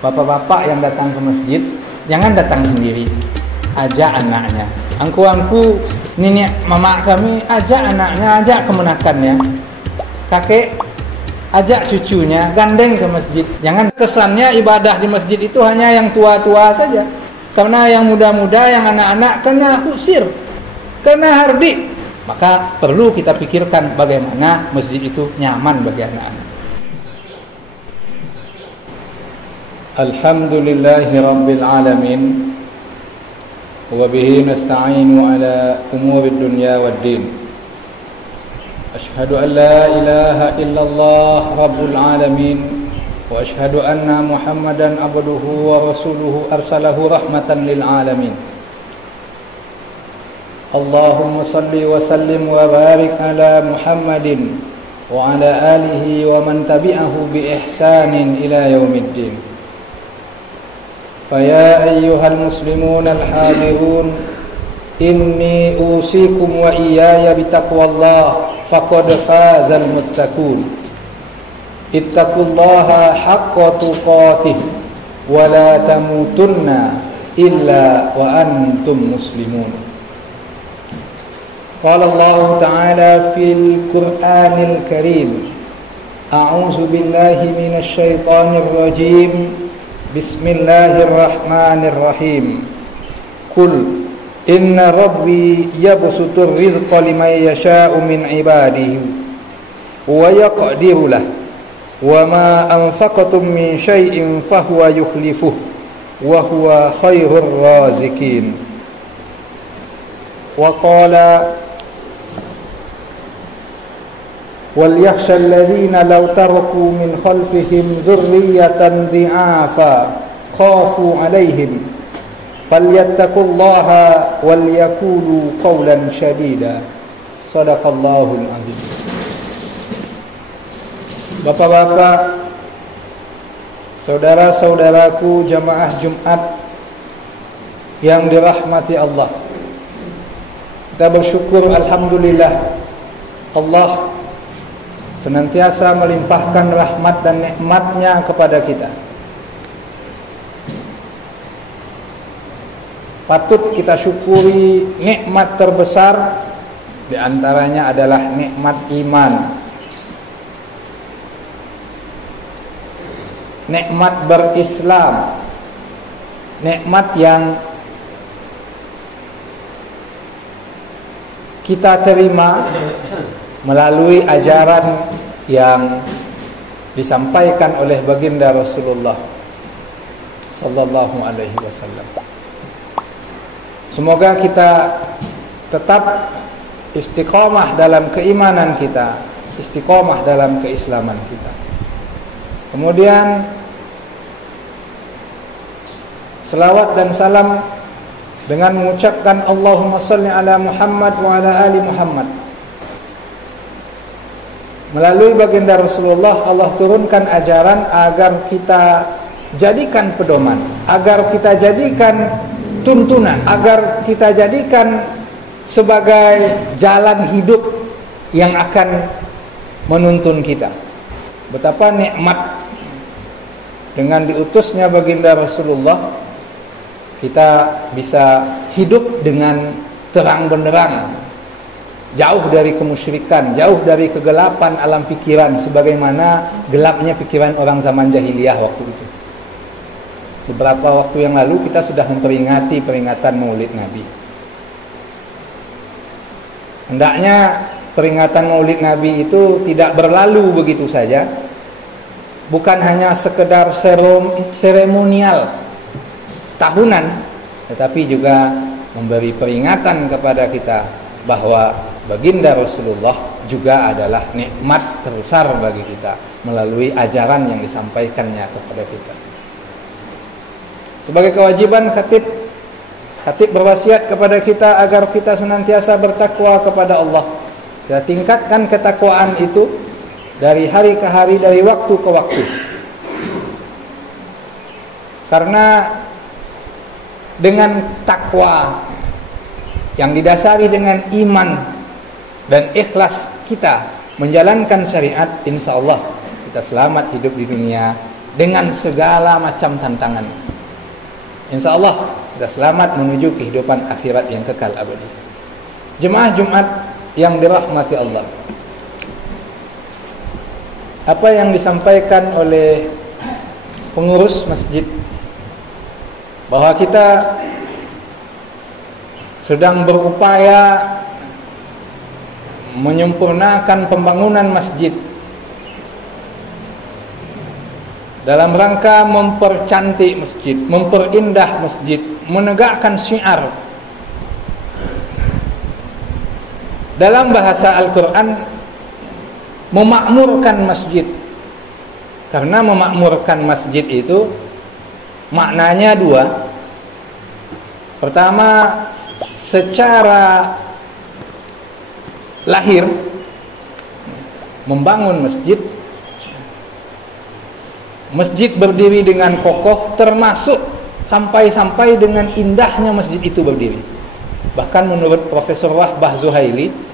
Bapak-bapak yang datang ke masjid, jangan datang sendiri, ajak anaknya. Angku-angku, nenek mama kami, ajak anaknya, ajak kemenakannya. Kakek, ajak cucunya, gandeng ke masjid. Jangan kesannya ibadah di masjid itu hanya yang tua-tua saja. Karena yang muda-muda, yang anak-anak kena usir, kena hardik. Maka perlu kita pikirkan bagaimana masjid itu nyaman bagi anak-anak. Alhamdulillahi Rabbil Alamin, wa bihi nasta'inu ala umuri dunya wad din. Ashhadu an la ilaha illallah Rabbul Alamin, wa ashhadu anna Muhammadan abduhu wa rasuluhu arsalahu rahmatan lil alamin. Allahumma salli wa sallim wa barik ala Muhammadin wa ala alihi wa man tabi'ahu bi ihsanin ila yaumiddin. فيا أيها المسلمون الحاضرون إني أوصيكم وإياي بتقوى الله فقد فاز المتقون اتقوا الله حق تقاته ولا تموتن إلا وأنتم مسلمون. قال الله تعالى في القرآن الكريم أعوذ بالله من الشيطان الرجيم Bismillahirrahmanirrahim. Qul inna rabbi yabsutur rizqa liman yasha'u min ibadihi wa yaqdiru lah wa ma anfaqtum min syai'in fahuwa yukhlifuh wa huwa khairur raziqin. Wa qala وَلْيَخْشَى الَّذِينَ لَوْ تَرَكُوا مِنْ خَلْفِهِمْ ذُرِّيَّةً ضِعَافًا خَافُوا عَلَيْهِمْ فَلْيَتَّقُوا اللَّهَ وَلْيَقُولُوا قَوْلًا سَدِيدًا. Shadaqallahul azim. Bapak-bapak, saudara-saudaraku jamaah Jumat yang dirahmati Allah, kita bersyukur alhamdulillah Allah senantiasa melimpahkan rahmat dan nikmatnya kepada kita. Patut kita syukuri nikmat terbesar, di antaranya adalah nikmat iman, nikmat berislam, nikmat yang kita terima melalui ajaran yang disampaikan oleh baginda Rasulullah sallallahu alaihi wasallam. Semoga kita tetap istiqamah dalam keimanan kita, istiqamah dalam keislaman kita. Kemudian selawat dan salam dengan mengucapkan Allahumma salli ala Muhammad wa ala ali Muhammad. Melalui baginda Rasulullah Allah turunkan ajaran agar kita jadikan pedoman, agar kita jadikan tuntunan, agar kita jadikan sebagai jalan hidup yang akan menuntun kita. Betapa nikmat dengan diutusnya baginda Rasulullah, kita bisa hidup dengan terang benderang, jauh dari kemusyrikan, jauh dari kegelapan alam pikiran sebagaimana gelapnya pikiran orang zaman jahiliyah waktu itu. Beberapa waktu yang lalu kita sudah memperingati peringatan Maulid Nabi. Hendaknya peringatan Maulid Nabi itu tidak berlalu begitu saja, bukan hanya sekedar seremonial tahunan, tetapi juga memberi peringatan kepada kita bahwa baginda Rasulullah juga adalah nikmat terbesar bagi kita melalui ajaran yang disampaikannya kepada kita. Sebagai kewajiban khatib berwasiat kepada kita agar kita senantiasa bertakwa kepada Allah. Kita tingkatkan ketakwaan itu dari hari ke hari, dari waktu ke waktu. Karena dengan takwa yang didasari dengan iman dan ikhlas kita menjalankan syariat, insya Allah kita selamat hidup di dunia dengan segala macam tantangan. Insya Allah kita selamat menuju kehidupan akhirat yang kekal abadi. Jemaah Jumat yang dirahmati Allah, apa yang disampaikan oleh pengurus masjid bahwa kita sedang berupaya menyempurnakan pembangunan masjid dalam rangka mempercantik masjid, memperindah masjid, menegakkan syiar. Dalam bahasa Al-Quran, memakmurkan masjid. Karena memakmurkan masjid itu maknanya dua. Pertama, secara lahir membangun masjid. Masjid berdiri dengan kokoh, termasuk sampai-sampai dengan indahnya masjid itu berdiri. Bahkan menurut Profesor Wahbah Zuhaili,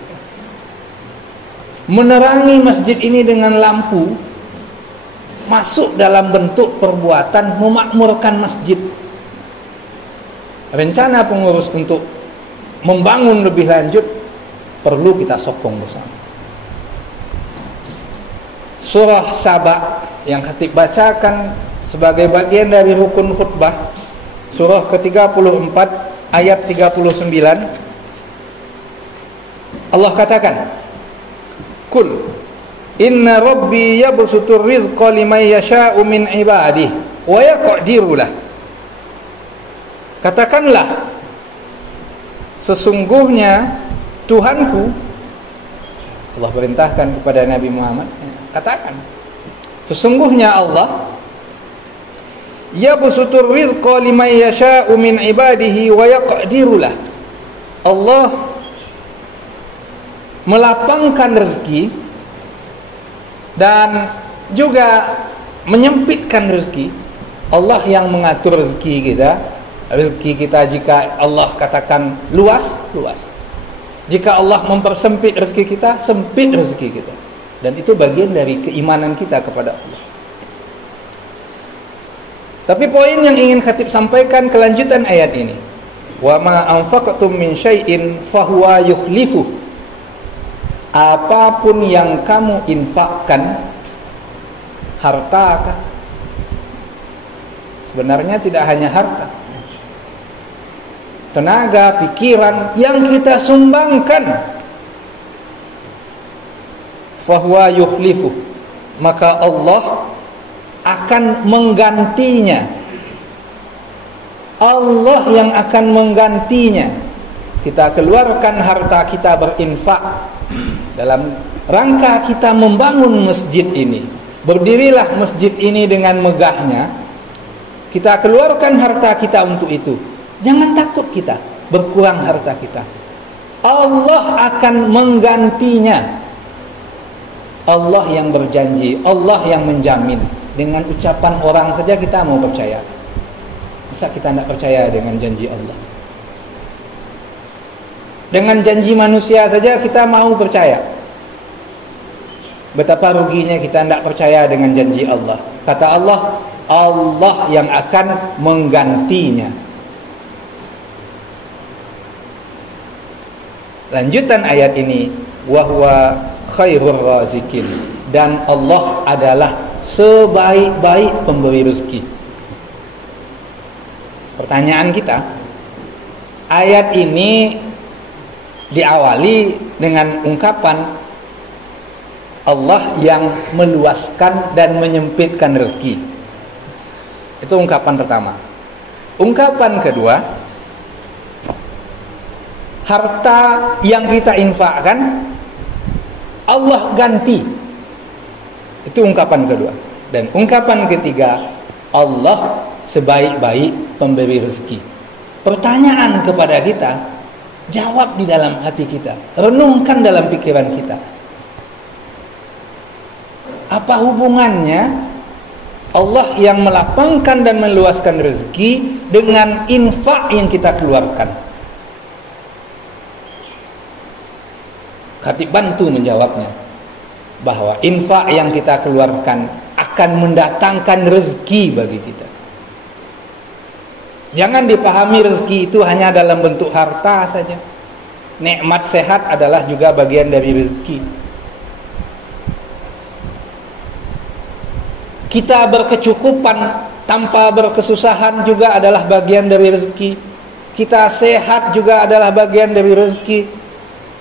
menerangi masjid ini dengan lampu masuk dalam bentuk perbuatan memakmurkan masjid. Rencana pengurus untuk membangun lebih lanjut perlu kita sokong bersama. Surah Saba yang khatib bacakan sebagai bagian dari rukun khutbah, surah ke-34 ayat 39, Allah katakan, Kul inna rabbi yabsutur rizqa liman yasha'u min ibadihi wa yaqdiru lah. Katakanlah, sesungguhnya Tuhanku, Allah perintahkan kepada Nabi Muhammad, katakan, sesungguhnya Allah yabsutur rizqa liman yasha'u min ibadihi wa yaqdiru lah. Allah melapangkan rezeki dan juga menyempitkan rezeki. Allah yang mengatur rezeki kita. Rezeki kita jika Allah katakan luas, luas. Jika Allah mempersempit rezeki kita, sempit rezeki kita. Dan itu bagian dari keimanan kita kepada Allah. Tapi poin yang ingin khatib sampaikan kelanjutan ayat ini, wa ma anfaqtum min syai'in fahuwa yukhlifu. Apapun yang kamu infakkan, harta kah? Sebenarnya tidak hanya harta, tenaga, pikiran yang kita sumbangkan, fahuwa yukhlifu, maka Allah akan menggantinya. Allah yang akan menggantinya. Kita keluarkan harta kita berinfak dalam rangka kita membangun masjid ini. Berdirilah masjid ini dengan megahnya. Kita keluarkan harta kita untuk itu. Jangan takut kita berkurang harta kita. Allah akan menggantinya. Allah yang berjanji, Allah yang menjamin. Dengan ucapan orang saja kita mau percaya. Masa kita tidak percaya dengan janji Allah? Dengan janji manusia saja kita mau percaya. Betapa ruginya kita tidak percaya dengan janji Allah. Kata Allah, Allah yang akan menggantinya. Lanjutan ayat ini, wa huwa khairur razikin, dan Allah adalah sebaik-baik pemberi rezeki. Pertanyaan kita, ayat ini diawali dengan ungkapan Allah yang meluaskan dan menyempitkan rezeki. Itu ungkapan pertama. Ungkapan kedua, harta yang kita infakkan Allah ganti. Itu ungkapan kedua. Dan ungkapan ketiga, Allah sebaik-baik pemberi rezeki. Pertanyaan kepada kita, jawab di dalam hati kita, renungkan dalam pikiran kita. Apa hubungannya Allah yang melapangkan dan meluaskan rezeki dengan infak yang kita keluarkan? Khatib bantu menjawabnya, bahwa infak yang kita keluarkan akan mendatangkan rezeki bagi kita. Jangan dipahami rezeki itu hanya dalam bentuk harta saja. Nikmat sehat adalah juga bagian dari rezeki. Kita berkecukupan tanpa berkesusahan juga adalah bagian dari rezeki. Kita sehat juga adalah bagian dari rezeki.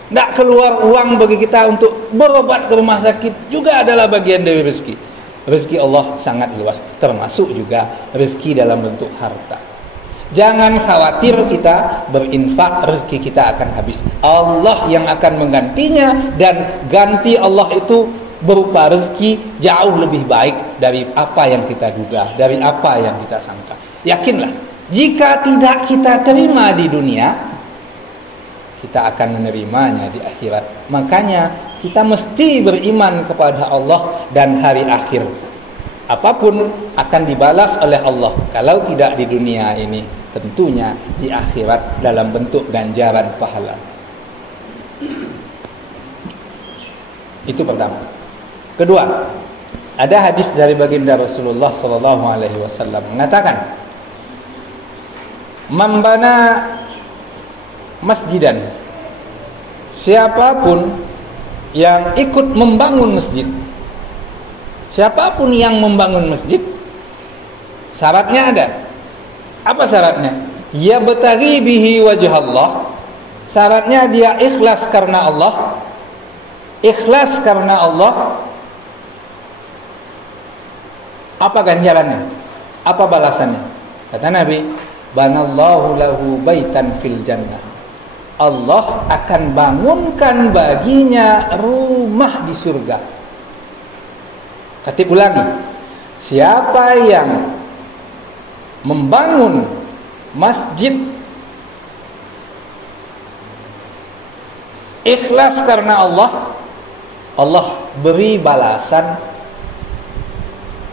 Tidak keluar uang bagi kita untuk berobat ke rumah sakit juga adalah bagian dari rezeki. Rezeki Allah sangat luas, termasuk juga rezeki dalam bentuk harta. Jangan khawatir kita berinfak, rezeki kita akan habis. Allah yang akan menggantinya, dan ganti Allah itu berupa rezeki jauh lebih baik dari apa yang kita duga, dari apa yang kita sangka. Yakinlah, jika tidak kita terima di dunia, kita akan menerimanya di akhirat. Makanya kita mesti beriman kepada Allah dan hari akhir. Apapun akan dibalas oleh Allah. Kalau tidak di dunia ini, tentunya di akhirat dalam bentuk ganjaran pahala. Itu pertama. Kedua, ada hadis dari baginda Rasulullah SAW mengatakan, "Man bana masjidan," siapapun yang ikut membangun masjid, siapapun yang membangun masjid, syaratnya ada. Apa syaratnya? Ya betaghi bihi wajh Allah. Syaratnya dia ikhlas karena Allah. Ikhlas karena Allah. Apa ganjarannya? Apa balasannya? Kata Nabi, banallahu lahu baitan fil jannah. Allah akan bangunkan baginya rumah di surga. Katib ulangi, siapa yang membangun masjid ikhlas karena Allah, Allah beri balasan.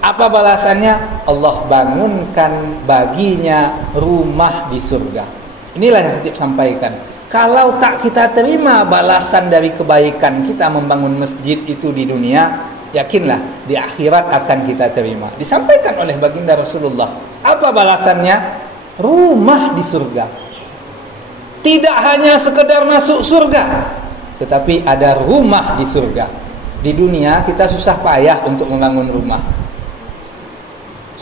Apa balasannya? Allah bangunkan baginya rumah di surga. Inilah yang Katib sampaikan. Kalau tak kita terima balasan dari kebaikan kita membangun masjid itu di dunia, yakinlah di akhirat akan kita terima. Disampaikan oleh baginda Rasulullah. Apa balasannya? Rumah di surga. Tidak hanya sekedar masuk surga, tetapi ada rumah di surga. Di dunia kita susah payah untuk membangun rumah.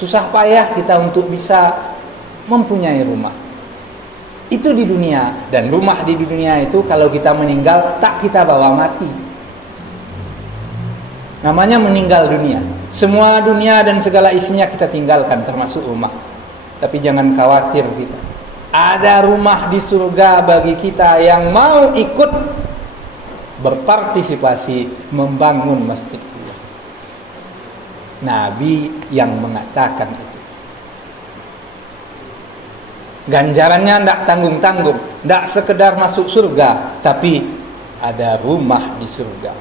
Susah payah kita untuk bisa mempunyai rumah. Itu di dunia. Dan rumah di dunia itu kalau kita meninggal tak kita bawa mati. Namanya meninggal dunia. Semua dunia dan segala isinya kita tinggalkan, termasuk rumah. Tapi jangan khawatir kita. Ada rumah di surga bagi kita yang mau ikut berpartisipasi membangun masjid Allah. Nabi yang mengatakan itu. Ganjarannya tidak tanggung-tanggung, tidak sekedar masuk surga, tapi ada rumah di surga.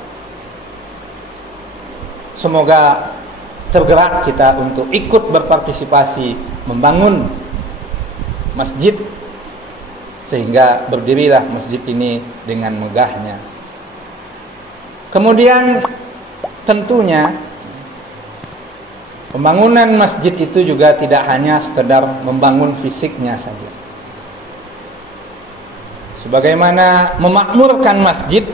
Semoga tergerak kita untuk ikut berpartisipasi membangun masjid, sehingga berdirilah masjid ini dengan megahnya. Kemudian tentunya pembangunan masjid itu juga tidak hanya sekedar membangun fisiknya saja. Sebagaimana memakmurkan masjid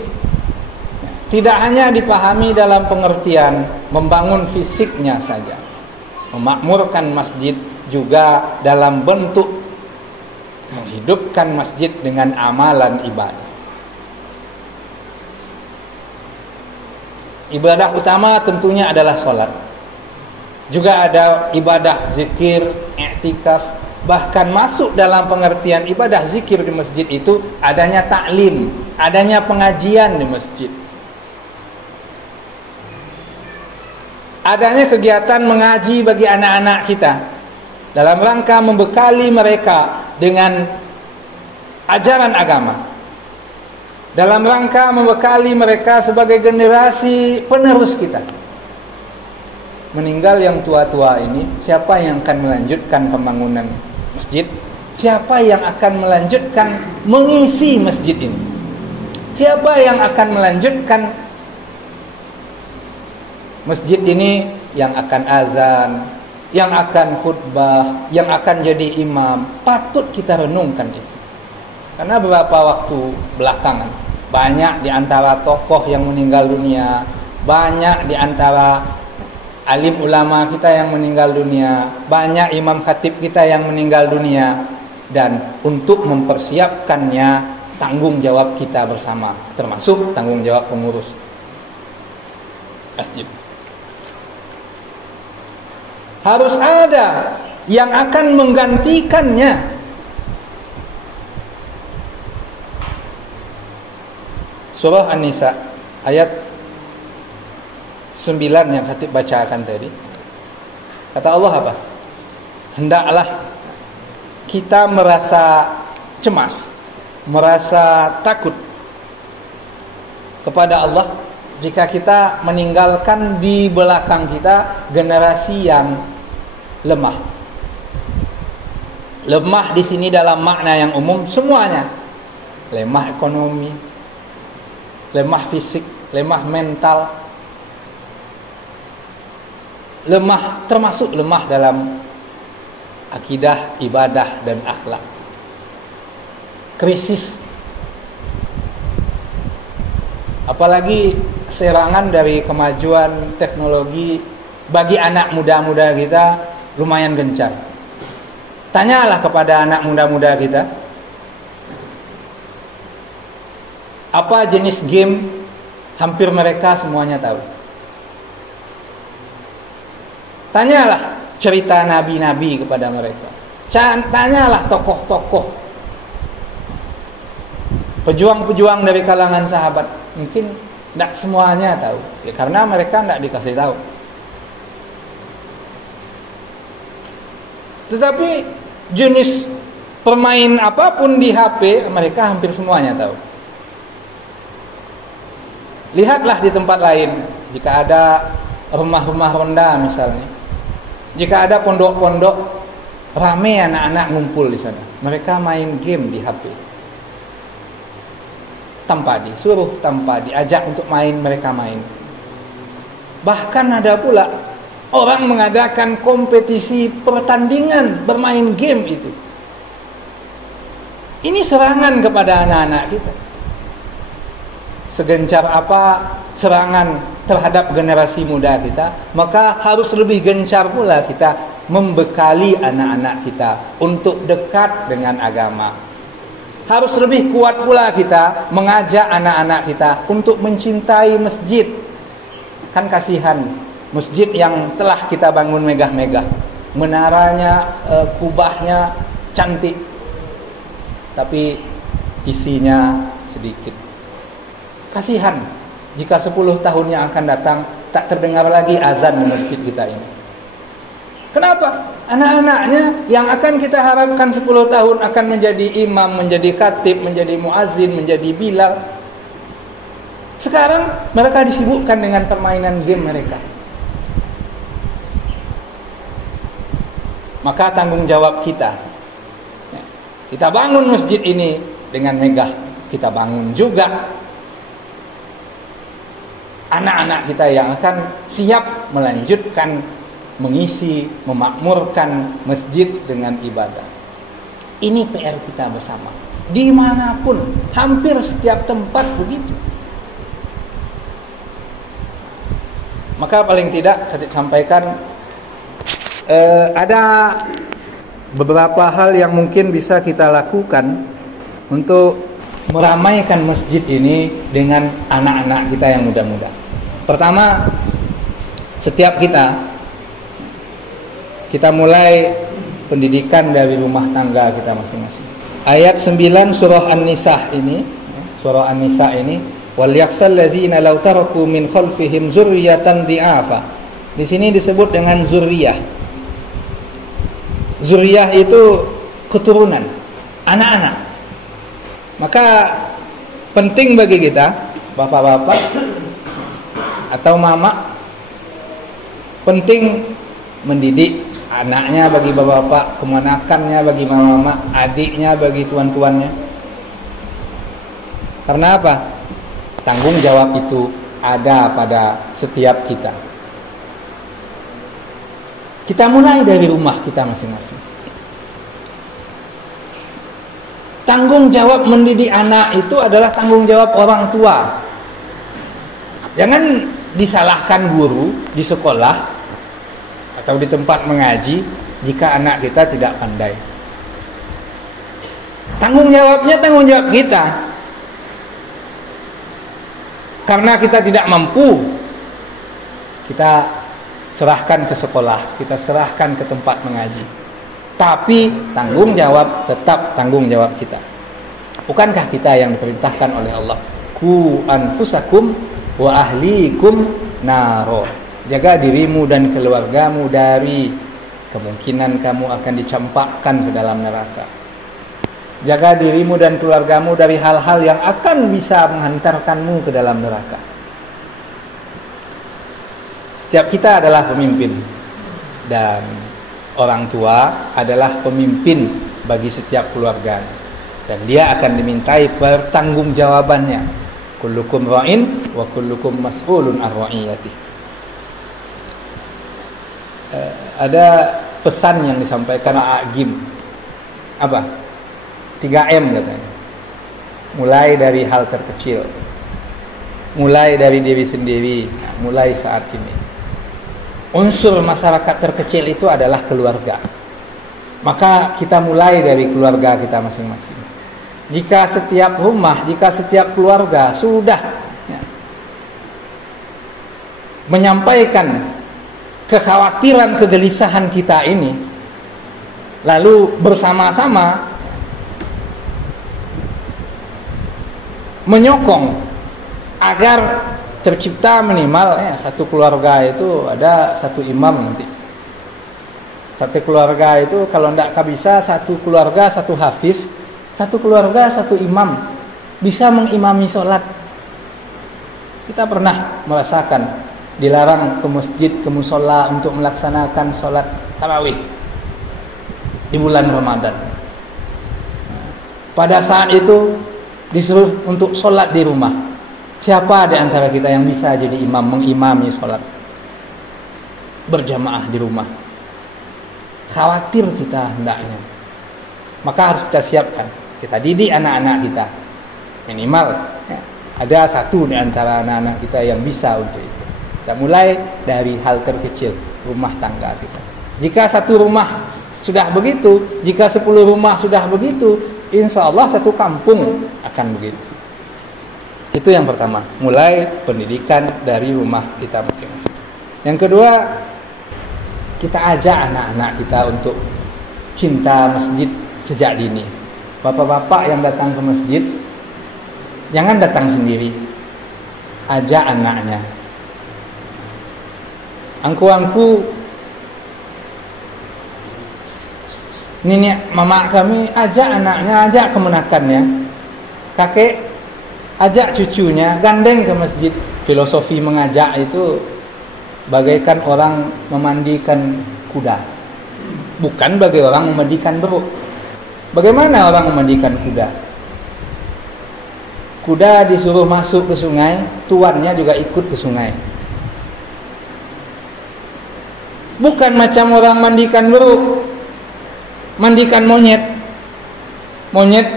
tidak hanya dipahami dalam pengertian membangun fisiknya saja. Memakmurkan masjid juga dalam bentuk menghidupkan masjid dengan amalan ibadah. Ibadah utama tentunya adalah sholat. Juga ada ibadah zikir, i'tikaf. Bahkan masuk dalam pengertian ibadah zikir di masjid itu adanya taklim, adanya pengajian di masjid. Adanya kegiatan mengaji bagi anak-anak kita dalam rangka membekali mereka dengan ajaran agama, dalam rangka membekali mereka sebagai generasi penerus kita. Meninggal yang tua-tua ini, siapa yang akan melanjutkan pembangunan masjid? Siapa yang akan melanjutkan mengisi masjid ini? Siapa yang akan melanjutkan masjid ini yang akan azan, yang akan khutbah, yang akan jadi imam, patut kita renungkan itu. Karena beberapa waktu belakangan banyak di antara tokoh yang meninggal dunia, banyak di antara alim ulama kita yang meninggal dunia, banyak imam khatib kita yang meninggal dunia, dan untuk mempersiapkannya tanggung jawab kita bersama, termasuk tanggung jawab pengurus masjid. Harus ada yang akan menggantikannya. Surah An-Nisa ayat 9 yang khatib bacakan tadi. Kata Allah apa? Hendaklah kita merasa cemas, merasa takut kepada Allah jika kita meninggalkan di belakang kita generasi yang lemah. Lemah di sini dalam makna yang umum semuanya. Lemah ekonomi, lemah fisik, lemah mental, lemah, termasuk lemah dalam akidah, ibadah, dan akhlak. Krisis. Apalagi serangan dari kemajuan teknologi bagi anak muda-muda kita lumayan gencar. Tanyalah kepada anak muda-muda kita, apa jenis game, hampir mereka semuanya tahu. Tanyalah cerita nabi-nabi kepada mereka. Tanyalah tokoh-tokoh, pejuang-pejuang dari kalangan sahabat. Mungkin tidak semuanya tahu, ya, karena mereka tidak dikasih tahu. Tetapi jenis permain apapun di HP mereka hampir semuanya tahu. Lihatlah di tempat lain, jika ada rumah-rumah ronda misalnya, jika ada pondok-pondok, rame anak-anak ngumpul di sana, mereka main game di HP. Tanpa disuruh, tanpa diajak untuk main, mereka main. Bahkan ada pula orang mengadakan kompetisi pertandingan bermain game itu. Ini serangan kepada anak-anak kita. Segencar apa serangan terhadap generasi muda kita, maka harus lebih gencar pula kita membekali anak-anak kita untuk dekat dengan agama. Harus lebih kuat pula kita mengajak anak-anak kita untuk mencintai masjid. Kan kasihan masjid yang telah kita bangun megah-megah, menaranya, kubahnya cantik, tapi isinya sedikit. Kasihan jika 10 tahun yang akan datang tak terdengar lagi azan di masjid kita ini. Kenapa? Anak-anaknya yang akan kita harapkan 10 tahun akan menjadi imam, menjadi khatib, menjadi muazzin, menjadi bilal, sekarang mereka disibukkan dengan permainan game mereka. Maka tanggung jawab kita, kita bangun masjid ini dengan megah, kita bangun juga anak-anak kita yang akan siap melanjutkan, mengisi, memakmurkan masjid dengan ibadah. Ini PR kita bersama. Dimanapun, hampir setiap tempat begitu. Maka paling tidak saya sampaikan, ada beberapa hal yang mungkin bisa kita lakukan untuk meramaikan masjid ini dengan anak-anak kita yang muda-muda. Pertama, setiap kita mulai pendidikan dari rumah tangga kita masing-masing. Ayat 9 surah An-Nisa ini, wal yakhsal ladzina law taraku min khalfihim dzurriyyatan dhi'afa. Di sini disebut dengan zuriyah. Zuriyah itu keturunan, anak-anak. Maka penting bagi kita, bapak-bapak atau mama, penting mendidik anaknya bagi bapak-bapak, kemanakannya bagi mama-mama, adiknya bagi tuan-tuannya. Karena apa? Tanggung jawab itu ada pada setiap kita. Kita mulai dari rumah kita masing-masing. Tanggung jawab mendidik anak itu adalah tanggung jawab orang tua. Jangan disalahkan guru di sekolah atau di tempat mengaji jika anak kita tidak pandai. Tanggung jawabnya tanggung jawab kita. Karena kita tidak mampu, kita serahkan ke sekolah, kita serahkan ke tempat mengaji. Tapi tanggung jawab tetap tanggung jawab kita. Bukankah kita yang diperintahkan oleh Allah? Ku anfusakum wa ahlikum naro. Jaga dirimu dan keluargamu dari kemungkinan kamu akan dicampakkan ke dalam neraka. Jaga dirimu dan keluargamu dari hal-hal yang akan bisa menghantarkanmu ke dalam neraka. Setiap kita adalah pemimpin, dan orang tua adalah pemimpin bagi setiap keluarga, dan dia akan dimintai pertanggungjawabannya. Kullukum ra'in wa kullukum mas'ulun an ra'iyati. Ada pesan yang disampaikan Agim. Apa? 3M katanya. Mulai dari hal terkecil. Mulai dari diri sendiri. Nah, mulai saat ini. Unsur masyarakat terkecil itu adalah keluarga. Maka kita mulai dari keluarga kita masing-masing. Jika setiap rumah, jika setiap keluarga sudah menyampaikan kekhawatiran, kegelisahan kita ini, lalu bersama-sama menyokong agar tercipta minimal satu keluarga itu ada satu imam nanti. Satu keluarga itu kalau tidak bisa satu keluarga satu hafiz, satu keluarga satu imam bisa mengimami sholat. Kita pernah merasakan dilarang ke masjid, ke musola untuk melaksanakan sholat tarawih di bulan Ramadan. Pada saat itu disuruh untuk sholat di rumah. Siapa di antara kita yang bisa jadi imam, mengimami sholat berjamaah di rumah? Khawatir kita hendaknya. Maka harus kita siapkan. Kita didik anak-anak kita. Minimal ada satu di antara anak-anak kita yang bisa untuk itu. Kita mulai dari hal terkecil, rumah tangga kita. Jika satu rumah sudah begitu, jika 10 rumah sudah begitu, insya Allah satu kampung akan begitu. Itu yang pertama, mulai pendidikan dari rumah kita masing-masing. Yang kedua, kita ajak anak-anak kita untuk cinta masjid sejak dini. Bapak-bapak yang datang ke masjid, jangan datang sendiri, ajak anaknya. Angku-angku, nenek mama kami ajak anaknya, ajak kemenakannya. Kakek ajak cucunya, gandeng ke masjid. Filosofi mengajak itu bagaikan orang memandikan kuda, bukan bagai orang memandikan beruk. Bagaimana orang memandikan kuda? Kuda disuruh masuk ke sungai, tuannya juga ikut ke sungai. Bukan macam orang mandikan beruk, mandikan monyet. Monyet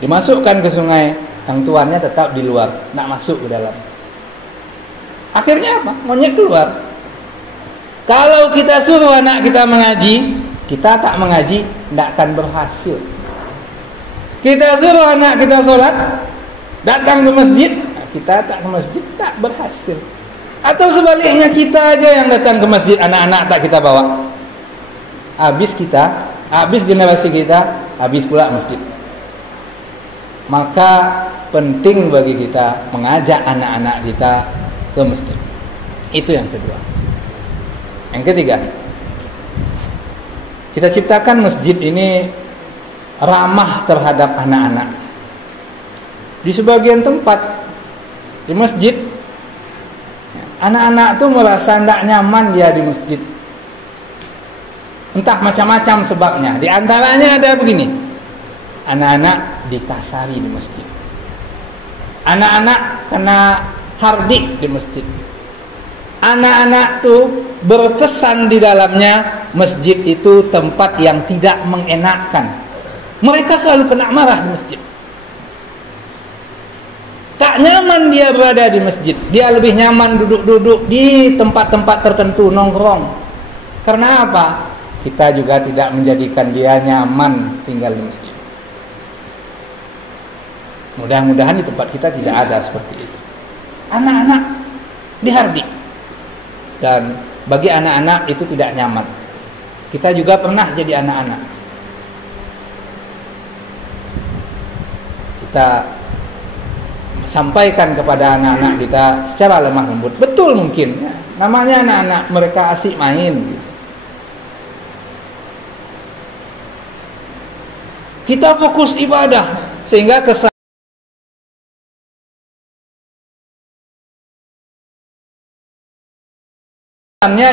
dimasukkan ke sungai, yang tuannya tetap di luar, nak masuk ke dalam. Akhirnya apa? Monyet keluar. Kalau kita suruh anak kita mengaji, kita tak mengaji, tidak akan berhasil. Kita suruh anak kita sholat, datang ke masjid, kita tak ke masjid, tak berhasil. Atau sebaliknya, kita aja yang datang ke masjid, anak-anak tak kita bawa. Habis kita, habis generasi kita, habis pula masjid. Maka penting bagi kita mengajak anak-anak kita ke masjid. Itu yang kedua. Yang ketiga, kita ciptakan masjid ini ramah terhadap anak-anak. Di sebagian tempat di masjid, anak-anak tuh merasa tidak nyaman dia di masjid. Entah macam-macam sebabnya. Di antaranya ada begini. Anak-anak dikasari di masjid. Anak-anak kena hardik di masjid. Anak-anak tuh berkesan di dalamnya masjid itu tempat yang tidak mengenakkan. Mereka selalu kena marah di masjid. Tak nyaman dia berada di masjid. Dia lebih nyaman duduk-duduk di tempat-tempat tertentu, nongkrong. Karena apa? Kita juga tidak menjadikan dia nyaman tinggal di masjid. Mudah-mudahan di tempat kita tidak ada seperti itu. Anak-anak dihardik. Dan bagi anak-anak itu tidak nyaman. Kita juga pernah jadi anak-anak. Kita sampaikan kepada anak-anak kita secara lemah lembut. Betul mungkin ya. Namanya anak-anak, mereka asik main gitu. Kita fokus ibadah sehingga kesannya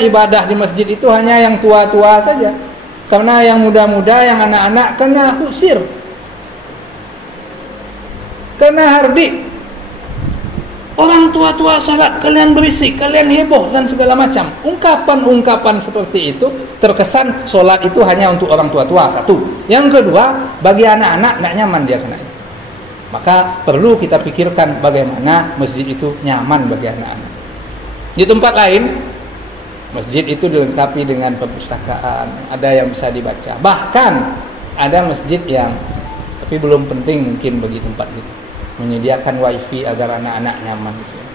ibadah di masjid itu hanya yang tua-tua saja. Karena yang muda-muda, yang anak-anak kena usir, kena hardik. Orang tua-tua salat, kalian berisik, kalian heboh dan segala macam. Ungkapan-ungkapan seperti itu terkesan solat itu hanya untuk orang tua-tua, satu. Yang kedua, bagi anak-anak tidak nyaman dia kena itu. Maka perlu kita pikirkan bagaimana masjid itu nyaman bagi anak-anak. Di tempat lain, masjid itu dilengkapi dengan perpustakaan, ada yang bisa dibaca. Bahkan ada masjid yang, tapi belum penting mungkin bagi tempat itu, menyediakan wifi agar anak-anak nyaman di sini.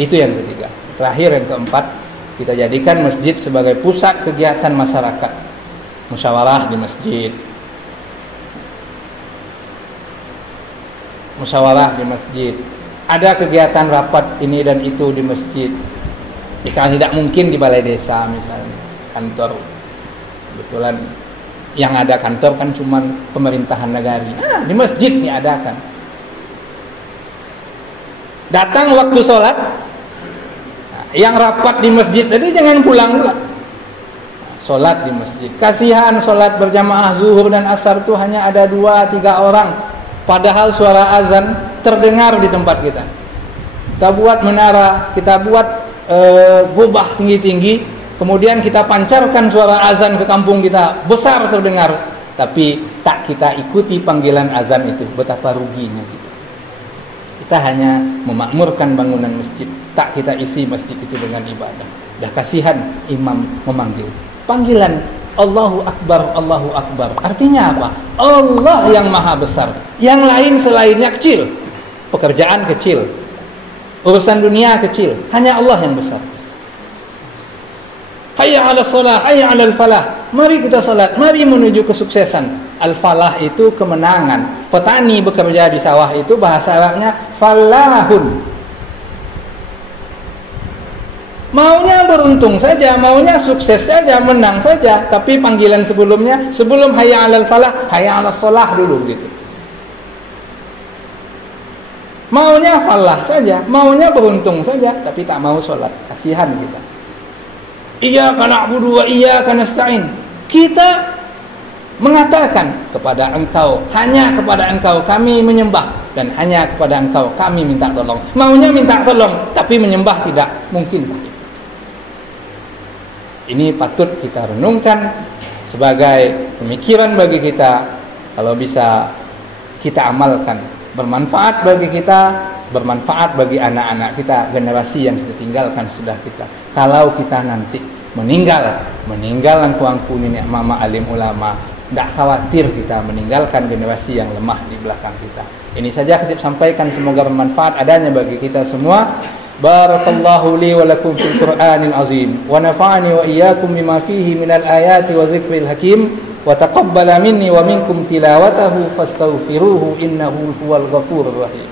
Itu yang ketiga. Terakhir yang keempat, kita jadikan masjid sebagai pusat kegiatan masyarakat. Musyawarah di masjid. Musyawarah di masjid. Ada kegiatan rapat ini dan itu di masjid. Jika tidak mungkin di balai desa misalnya, kantor. Kebetulan yang ada kantor kan cuma pemerintahan negari. Di masjid nih ada kan. Datang waktu sholat, yang rapat di masjid tadi jangan pulang pula. Sholat di masjid. Kasihan sholat berjamaah zuhur dan asar itu hanya ada 2-3 orang. Padahal suara azan terdengar di tempat kita. Kita buat menara, kita buat gubah tinggi-tinggi, kemudian kita pancarkan suara azan ke kampung kita, besar terdengar, tapi tak kita ikuti panggilan azan itu. Betapa ruginya kita. Kita hanya memakmurkan bangunan masjid, tak kita isi masjid itu dengan ibadah. Dah kasihan imam memanggil. Panggilan Allahu Akbar, Allahu Akbar. Artinya apa? Allah yang maha besar. Yang lain selainnya kecil. Pekerjaan kecil, urusan dunia kecil, hanya Allah yang besar. Hayya 'alas shalah, hayya 'alal falah. Mari kita salat, mari menuju kesuksesan. Al-falah itu kemenangan. Petani bekerja di sawah itu bahasa Arabnya falahun. Maunya beruntung saja, maunya sukses saja, menang saja, tapi panggilan sebelumnya, sebelum hayya 'alal falah, hayya 'alas shalah dulu gitu. Maunya falah saja, maunya beruntung saja, tapi tak mau sholat. Kasihan kita. Iyyaka na'budu wa iyyaka nasta'in. Kita mengatakan kepada Engkau, hanya kepada Engkau kami menyembah, dan hanya kepada Engkau kami minta tolong. Maunya minta tolong, tapi menyembah tidak mungkin. Ini patut kita renungkan sebagai pemikiran bagi kita. Kalau bisa kita amalkan, bermanfaat bagi kita, bermanfaat bagi anak-anak kita, generasi yang kita tinggalkan sudah kita. Kalau kita nanti meninggal angku-angku nenek mama alim ulama, tidak khawatir kita meninggalkan generasi yang lemah di belakang kita. Ini saja kita sampaikan, semoga bermanfaat adanya bagi kita semua. Barakallahu li wa lakum fil Qur'anil azim wa nafa'ani wa iyyakum bima fihi minal ayati wa dzikril hakim wa taqabbala minni wa minkum tilawatahu fastaghfiruhu innahu huwal ghafurur rahim.